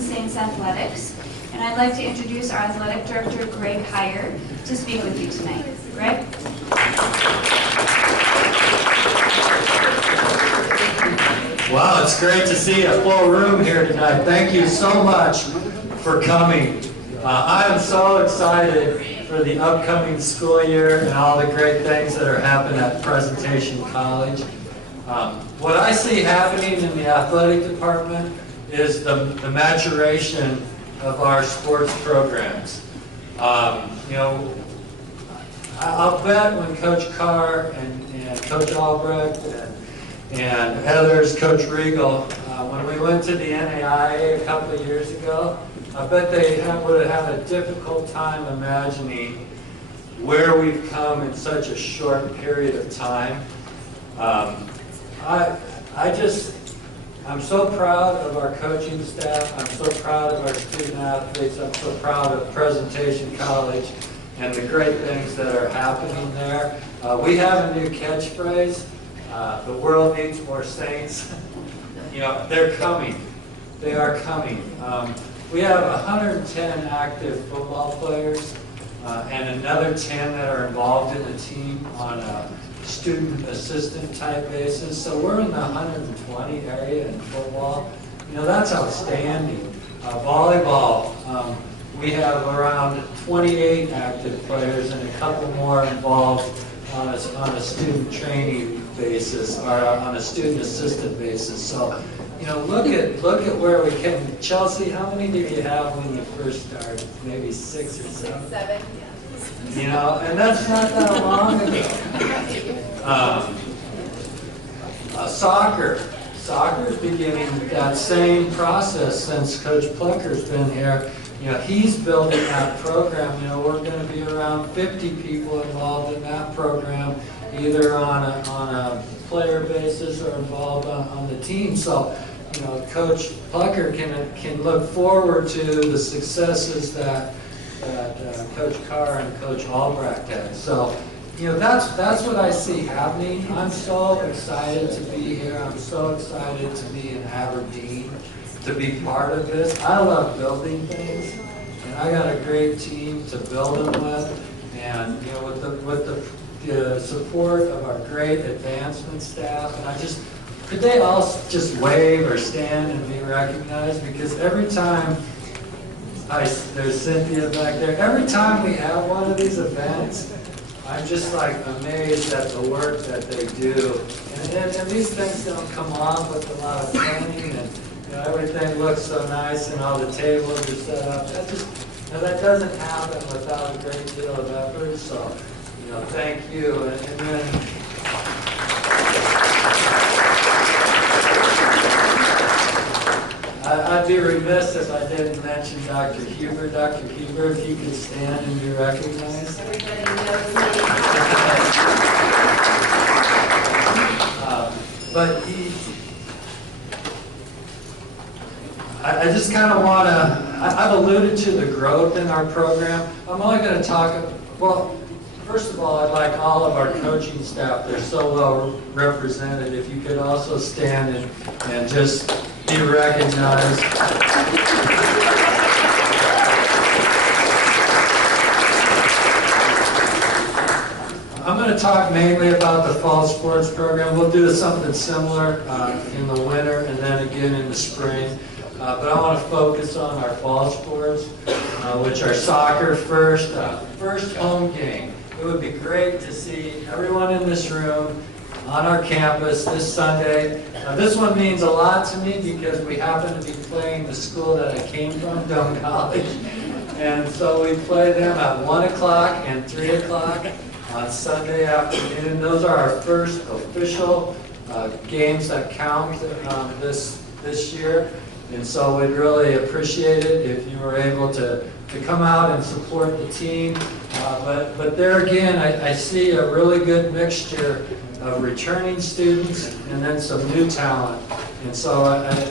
Cleveland Saints Athletics, and I'd like to introduce our Athletic Director, Greg Heyer, to speak with you tonight. Greg? Wow, it's great to see a full room here tonight. Thank you so much for coming. I am so excited for the upcoming school year and all the great things that are happening at Presentation College. What I see happening in the athletic department is the maturation of our sports programs. I'll bet when Coach Carr and Coach Albrecht and others, Coach Regal, when we went to the NAIA a couple of years ago, I bet they would have had a difficult time imagining where we've come in such a short period of time. I'm so proud of our coaching staff. I'm so proud of our student athletes. I'm so proud of Presentation College and the great things that are happening there. We have a new catchphrase. The world needs more Saints. They're coming. They are coming. We have 110 active football players and another 10 that are involved in the team on a student assistant type basis. So we're in the 120 area in football. That's outstanding. Volleyball, we have around 28 active players and a couple more involved on a student training basis or on a student assistant basis. So, look at where we came. Chelsea, how many did you have when you first started? Maybe 6 or 7? 7, yeah. And that's not that long ago. Soccer's beginning that same process since Coach Plucker's been here. He's building that program. We're going to be around 50 people involved in that program, either on a player basis or involved on the team. So, Coach Plucker can look forward to the successes that Coach Carr and Coach Albrecht had. So, that's what I see happening. I'm so excited to be here. I'm so excited to be in Aberdeen, to be part of this. I love building things, and I got a great team to build them with. And with the support of our great advancement staff, and could they all just wave or stand and be recognized? Because every time, there's Cynthia back there, every time we have one of these events, I'm just amazed at the work that they do. And these things don't come off with a lot of planning, and everything looks so nice and all the tables are set up. That doesn't happen without a great deal of effort. So, thank you. And then I'd be remiss if I didn't mention Dr. Huber. Dr. Huber, if you could stand and be recognized. everybody knows me. But I just kind of want to, I've alluded to the growth in our program. I'm only going to talk, first of all, I'd like all of our coaching staff, they're so well represented. If you could also stand and just be recognized. I'm going to talk mainly about the fall sports program. We'll do something similar in the winter and then again in the spring. But I want to focus on our fall sports, which are soccer first. First home game. It would be great to see everyone in this room on our campus this Sunday. This one means a lot to me because we happen to be playing the school that I came from, Doane College. And so we play them at 1 o'clock and 3 o'clock on Sunday afternoon. Those are our first official games that count this year. And so we'd really appreciate it if you were able to come out and support the team. But there again, I see a really good mixture of returning students and then some new talent. And so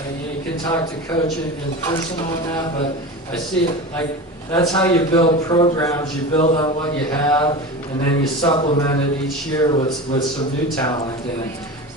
you can talk to Coach in person on that, but I see it that's how you build programs. You build on what you have, and then you supplement it each year with some new talent.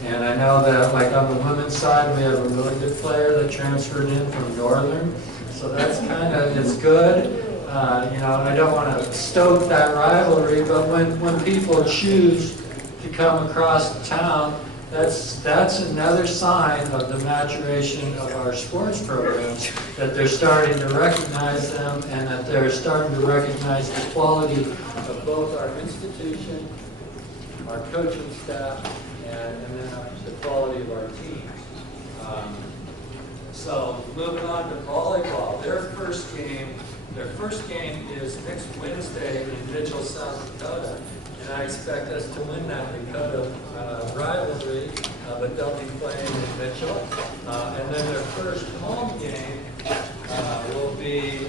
And I know that, like on the women's side, we have a really good player that transferred in from Northern. So that's kind of, it's good. You know, I don't want to stoke that rivalry, but when people choose to come across the town, that's another sign of the maturation of our sports programs, that they're starting to recognize them and that they're starting to recognize the quality of both our institution, our coaching staff, and then the quality of our teams. So moving on to volleyball, their first game is next Wednesday in Mitchell, South Dakota. And I expect us to win that Dakota rivalry, but they'll be playing in Mitchell. And then their first home game will be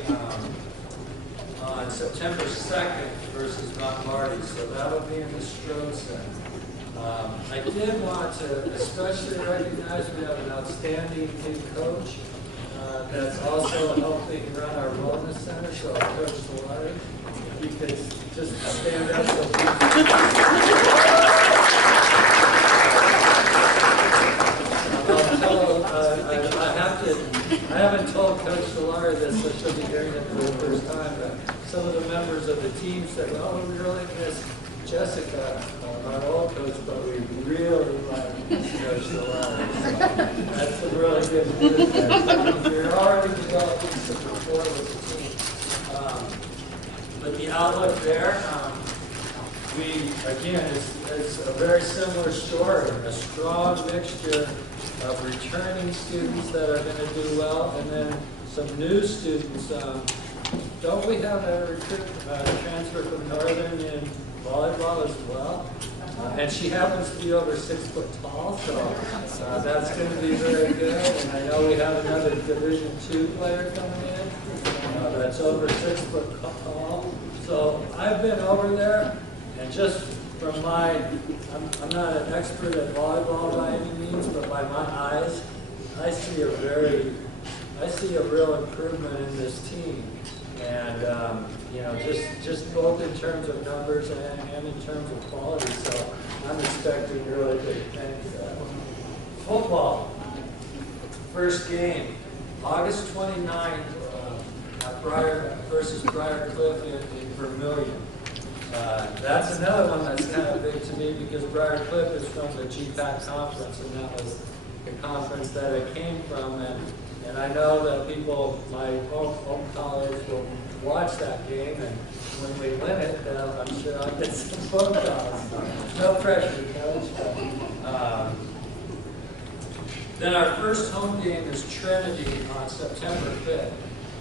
on September 2nd versus Mount Marty. So that'll be in the Strode Center. I did want to especially recognize we have an outstanding new coach that's also helping run our wellness center. So Coach Solari, if you could just stand up. So I haven't told Coach Solari this, so she'll be hearing it for the first time, but some of the members of the team said, well, we really miss Jessica, our old coach, but we really like Coach Solari. So that's some really good news there. So we're already developing some rapport with the team. But the outlook there, again, it's a very similar story, a strong mixture of returning students that are going to do well, and then some new students. Don't we have a recruit transfer from Northern in volleyball as well? And she happens to be over 6 foot tall, so that's going to be very good. And I know we have another Division II player coming in that's over 6 foot tall. So I've been over there, and just from I'm not an expert at volleyball by any means, but by my eyes, I see a real improvement in this team. And, you know, just both in terms of numbers and in terms of quality. So I'm expecting really big things. Football, first game, August 29th, versus Briar Cliff in Vermillion. That's another one that's kind of big to me because Briar Cliff is from the GPAC conference, and that was the conference that it came from. And I know that people, my home colleagues, will watch that game, and when we win it, I'm sure I'll get some phone calls. No pressure, Coach. Then our first home game is Trinity on September 5th.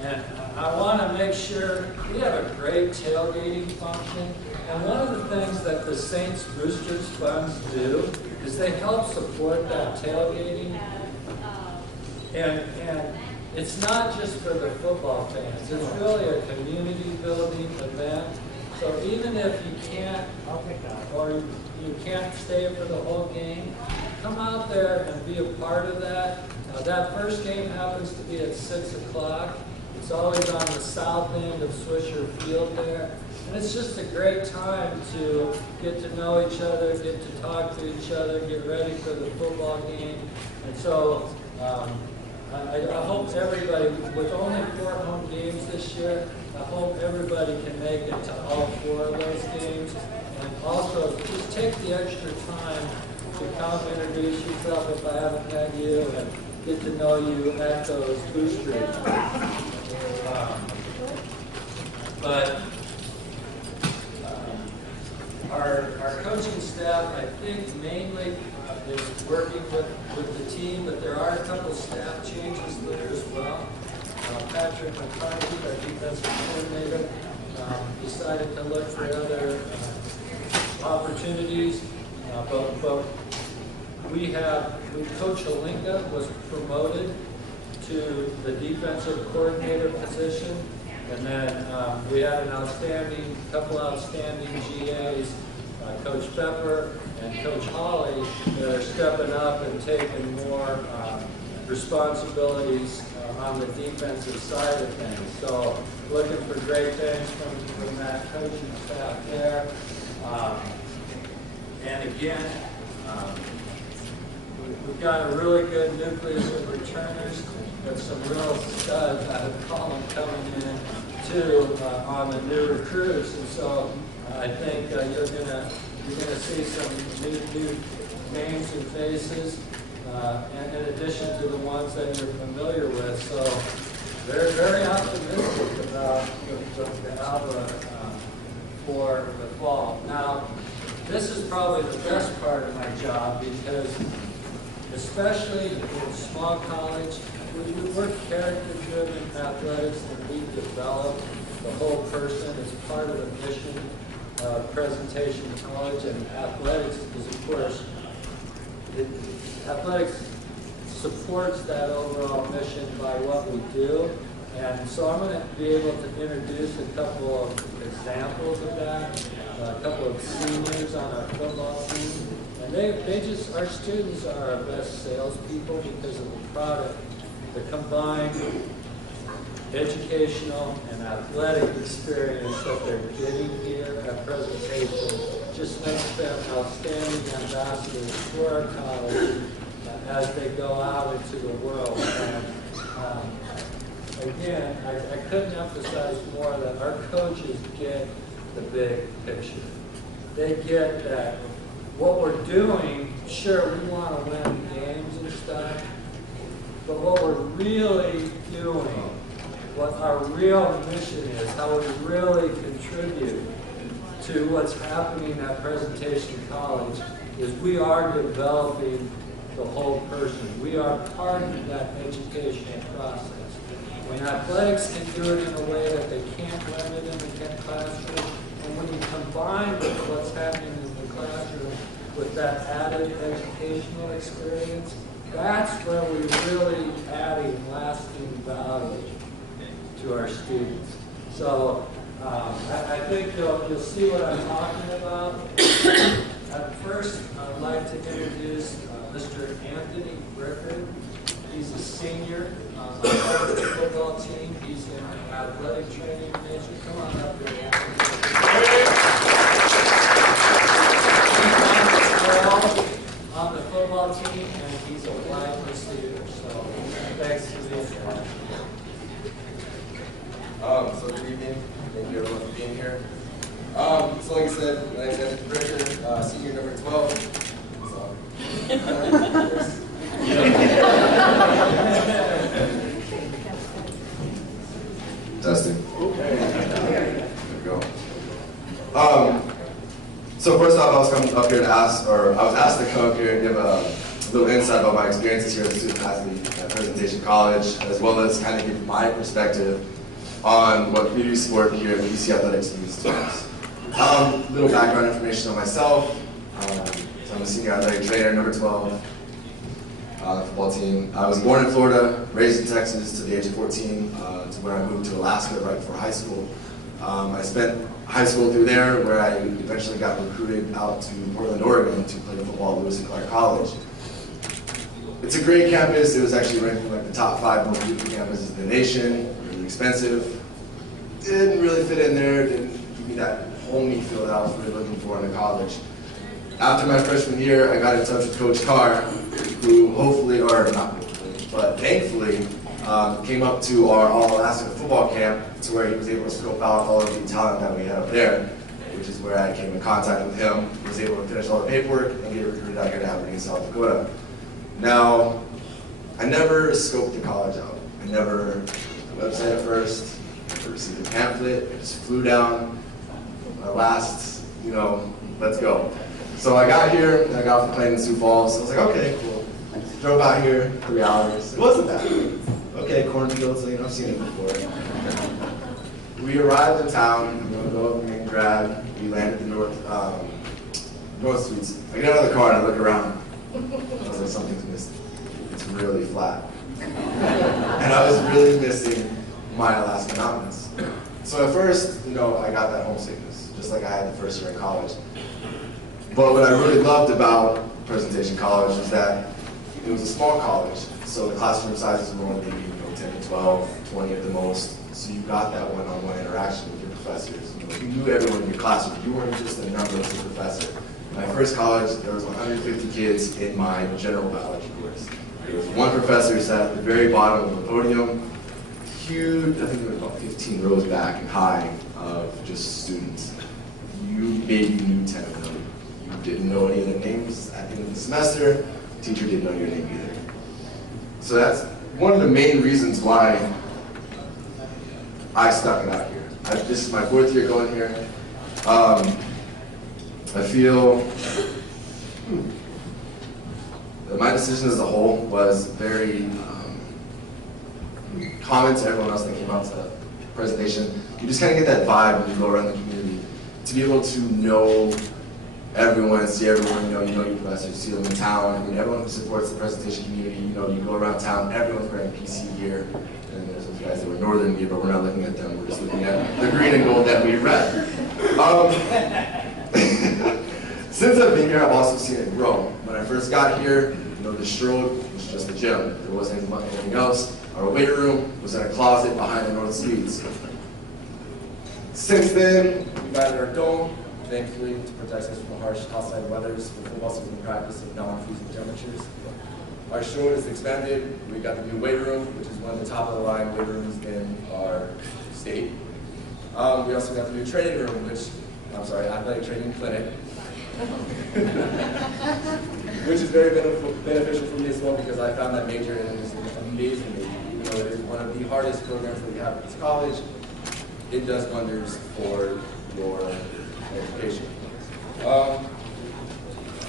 And I want to make sure we have a great tailgating function. And one of the things that the Saints Boosters Funds do is they help support that tailgating. And it's not just for the football fans. It's really a community building event. So even if you can't, or you can't stay for the whole game, come out there and be a part of that. That first game happens to be at 6 o'clock. It's always on the south end of Swisher Field there. And it's just a great time to get to know each other, get to talk to each other, get ready for the football game. And so I hope everybody, with only 4 home games this year, I hope everybody can make it to all 4 of those games. And also, just take the extra time to come introduce yourself if I haven't met you, and get to know you at those boosters. Our coaching staff, I think, mainly is working with the team, but there are a couple staff changes there as well. Patrick McCarthy, our defensive coordinator, decided to look for other opportunities, but Coach Halinga was promoted to the defensive coordinator position, and then we had couple outstanding GAs, Coach Pepper and Coach Hawley, that are stepping up and taking more responsibilities on the defensive side of things. So looking for great things from that coaching staff there. And again, We've got a really good nucleus of returners. There's some real studs out of column coming in too on the new recruits, and so I think you're gonna see some new names and faces, and in addition to the ones that you're familiar with. So very, very optimistic about the outlook for the fall. Now, this is probably the best part of my job because, especially in small college, we're character-driven athletics, and we develop the whole person as part of the mission of Presentation College. And athletics is, of course, athletics supports that overall mission by what we do. And so I'm going to be able to introduce a couple of examples of that, a couple of seniors on our football team. And our students are our best salespeople because of the product. The combined educational and athletic experience that they're getting here at Presentation just makes them outstanding ambassadors for our college as they go out into the world. And again, I couldn't emphasize more that our coaches get the big picture. They get that what we're doing, sure, we want to win games and stuff, but what we're really doing, what our real mission is, how we really contribute to what's happening at Presentation College, is we are developing the whole person. We are part of that educational process. When athletics can do it in a way that they can't learn it in the classroom, and when you combine with what's happening in the classroom with that added educational experience, that's where we're really adding lasting value to our students. So I think you'll see what I'm talking about. At first, I'd like to introduce Mr. Anthony Griffin. He's a senior on the football team. He's an athletic training major. Come on up here, Anthony. He's on the football team, and he's a wide receiver. So thanks for being here. So good evening. Thank you everyone for being here. So like I said, my name is Anthony Griffin, senior number 12. So, testing. There we go. So first off, I was coming up here to ask, or I was asked to come up here and give a little insight about my experiences here as a student athlete at Presentation College, as well as kind of give my perspective on what community sport here at UC Athletics means to us. Little background information on myself. So I'm a senior athletic trainer, number 12, on the football team. I was born in Florida, raised in Texas to the age of 14, to when I moved to Alaska right before high school. I spent high school through there, where I eventually got recruited out to Portland, Oregon to play football at Lewis and Clark College. It's a great campus. It was actually ranked in like the top 5 most beautiful campuses in the nation. Really expensive. Didn't really fit in there. Didn't give me that homey feel that I was really looking for in college. After my freshman year, I got in touch with Coach Carr, who hopefully, or not hopefully, but thankfully, came up to our All-Alaska football camp to where he was able to scope out all of the talent that we had up there, which is where I came in contact with him, was able to finish all the paperwork, and get recruited out here to Aberdeen, South Dakota. Now, I never scoped the college out. I never looked at the website at first, never received a pamphlet, I just flew down. My last, let's go. So I got here, and I got off the plane in Sioux Falls. So I was like, okay, cool. Drove out here 3 hours. It wasn't that bad. Okay, cornfields, I've seen it before. We arrived in town, I'm gonna go up and make grab. We landed at the North Suites. I get out of the car and I look around. I was like, something's missing. It's really flat. And I was really missing my Alaska Mountains. So at first, I got that homesickness, just like I had the first year in college. But what I really loved about Presentation College was that it was a small college. So the classroom sizes were only 10 to 12, 20 at the most. So you got that one-on-one interaction with your professors. You knew everyone in your classroom. You weren't just a number of the professor. My first college, there was 150 kids in my general biology course. There was one professor who sat at the very bottom of the podium, huge, I think there was about 15 rows back and high of just students. You maybe knew 10 of them. You didn't know any of their names at the end of the semester. The teacher didn't know your name either. So that's one of the main reasons why I stuck it out here. This is my 4th year going here. I feel that my decision as a whole was very common to everyone else that came out to the presentation. You just kind of get that vibe when you go around the community. To be able to know everyone, see everyone, you know your professors, see them in town. I mean, everyone who supports the presentation community, you go around town, everyone's wearing PC gear. And there's those guys that were northern gear, but we're not looking at them. We're just looking at the green and gold that we read. Since I've been here, I've also seen it grow. When I first got here, the Strode was just a gym. There wasn't anything else. Our weight room was in a closet behind the north suites. Since then, we've added our dome, thankfully, to protect us from harsh outside weathers for football season practice and non-freezing temperatures. Our Strode is expanded. We got the new weight room, which is one of the top of the line weight rooms in our state. We also got the new training room, athletic training clinic, which is very beneficial for me as well because I found that major and it is amazing. It is one of the hardest programs that we have at this college. It does wonders for your education.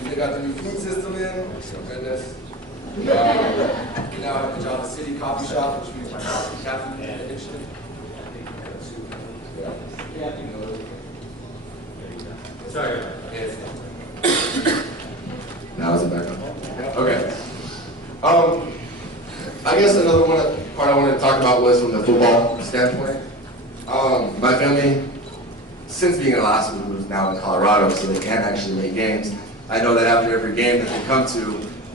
We got the new food system in, so goodness. We now have the Java City coffee shop, which means my caffeine addiction. Sorry. Now is it back on? Okay. I guess another part I wanted to talk about was from the football standpoint. My family, since being in Alaska, moved now in Colorado, so they can actually make games. I know that after every game that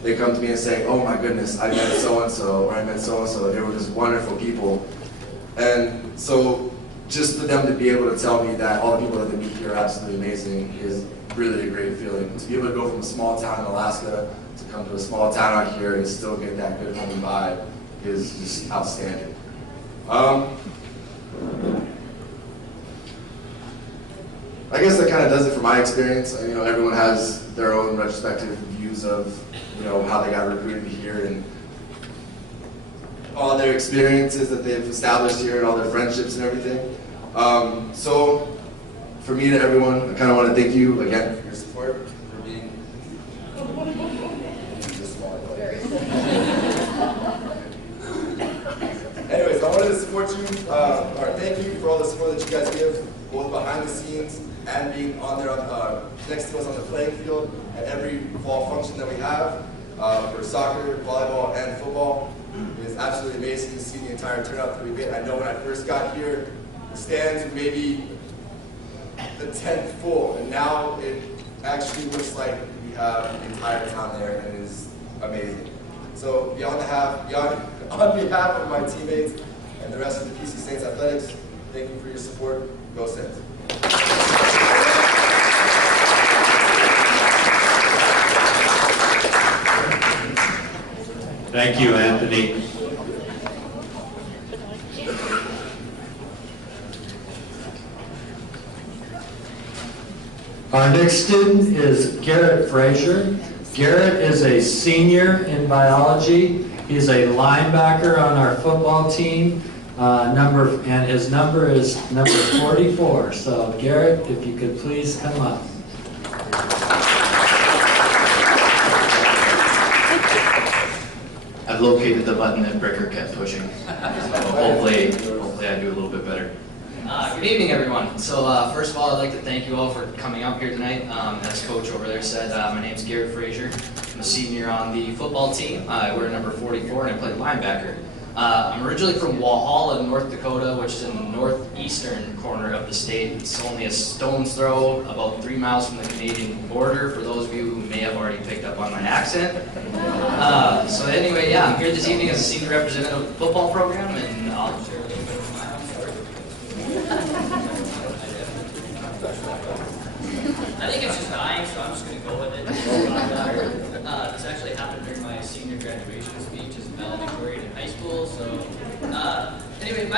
they come to me and say, "Oh my goodness, I met so-and-so, or I met so-and-so, they were just wonderful people." And so just for them to be able to tell me that all the people that they meet here are absolutely amazing is really a great feeling. To be able to go from a small town in Alaska to come to a small town out here and still get that good home vibe is just outstanding. I guess that kind of does it for my experience. Everyone has their own retrospective views of, how they got recruited here and all their experiences that they've established here and all their friendships and everything. So, for me to everyone, I kind of want to thank you again for your support, for being this small. Anyways, I wanted to support you, or thank you for all the support that you guys give, both behind the scenes and being on there next to us on the playing field at every fall function that we have for soccer, volleyball, and football. It is absolutely amazing to see the entire turnout that we get. I know when I first got here, the stands were maybe the 10th full, and now it actually looks like we have the entire town there, and it is amazing. So on behalf of my teammates and the rest of the PC Saints Athletics, thank you for your support. Go Saints. Thank you, Anthony. Our next student is Garrett Frazier. Garrett is a senior in biology. He's a linebacker on our football team. And his number is number 44. So Garrett, if you could please come up. I've located the button that Bricker kept pushing. So hopefully I do a little bit better. Good evening, everyone. So first of all, I'd like to thank you all for coming up here tonight. As Coach over there said, my name's Garrett Frazier. I'm a senior on the football team. I wear number 44 and I play linebacker. I'm originally from Walhalla, North Dakota, which is in the northeastern corner of the state. It's only a stone's throw, about 3 miles from the Canadian border, for those of you who may have already picked up on my accent. So anyway, yeah, I'm here this evening as a senior representative of the football program, and I'll share a little bit of my own story. I think it's just dying, so I'm just going to go.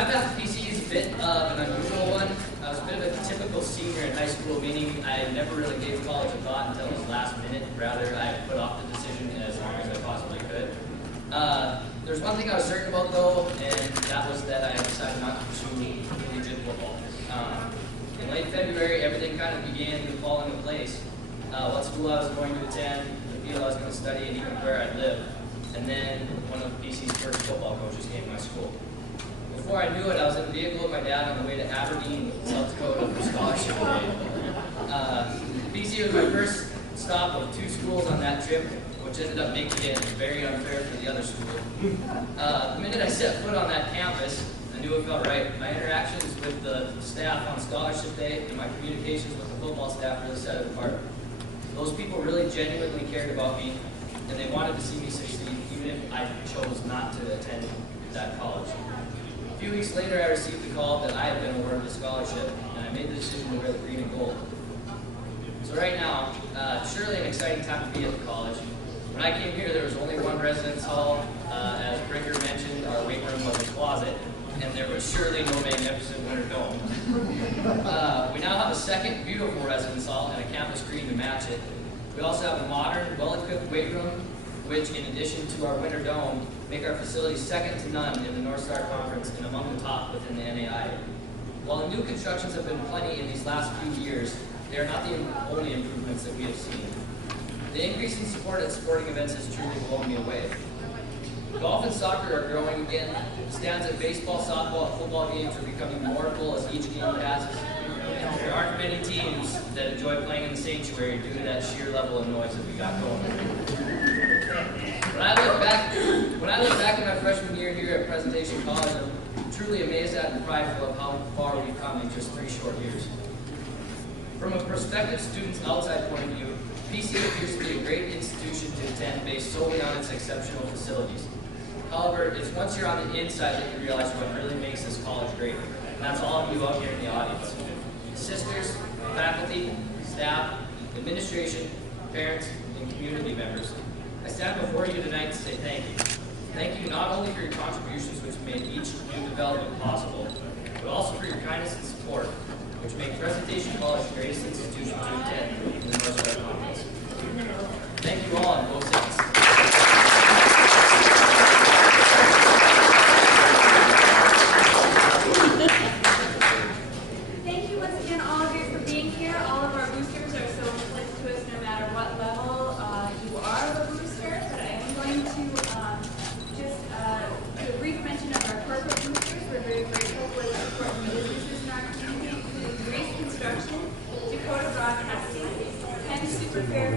my path to PC is a bit of an unusual one. I was a bit of a typical senior in high school, meaning I never really gave college a thought until it was last minute. Rather, I put off the decision as long as I possibly could. There's one thing I was certain about though, and that was that I decided not to pursue collegiate football. In late February, everything kind of began to fall into place. What school I was going to attend, the field I was going to study, and even where I live. And then one of PC's first football coaches came to my school. Before I knew it, I was in a vehicle with my dad on the way to Aberdeen, South Dakota for scholarship day. PC was my first stop of 2 schools on that trip, which ended up making it very unfair for the other school. The minute I set foot on that campus, I knew it felt right. My interactions with the staff on scholarship day and my communications with the football staff really set it apart. Those people really genuinely cared about me, and they wanted to see me succeed, even if I chose not to attend that college. A few weeks later, I received the call that I had been awarded a scholarship, and I made the decision to wear the green and gold. So right now, surely an exciting time to be at the college. When I came here, there was only one residence hall. As Brinker mentioned, our weight room was a closet, and there was surely no magnificent winter dome. We now have a second beautiful residence hall and a campus green to match it. We also have a modern, well-equipped weight room, which, in addition to our winter dome, make our facilities second to none in the North Star Conference and among the top within the NAI. While the new constructions have been plenty in these last few years, they are not the only improvements that we have seen. The increase in support at sporting events has truly blown me away. Golf and soccer are growing again. Stands at baseball, softball, and football games are becoming more full as each game passes. There aren't many teams that enjoy playing in the sanctuary due to that sheer level of noise that we got going. When I look back at my freshman year here at Presentation College, I'm truly amazed at and prideful of how far we've come in just 3 short years. From a prospective student's outside point of view, PC appears to be a great institution to attend based solely on its exceptional facilities. However, it's once you're on the inside that you realize what really makes this college great, and that's all of you out here in the audience. Sisters, faculty, staff, administration, parents, and community members. I stand before you tonight to say thank you. Thank you not only for your contributions which made each new development possible, but also for your kindness and support, which make Presentation College the greatest institution to attend in the North Star Conference. Thank you all on both sides. Thank you once again, all of you, for being here. All of our boosters are so important to us no matter what level you are of a booster. But I am going to just do a brief mention of our corporate boosters. We're very grateful for the support from businesses in our community, including Grace Construction, Dakota Broadcasting, Penn Super Fair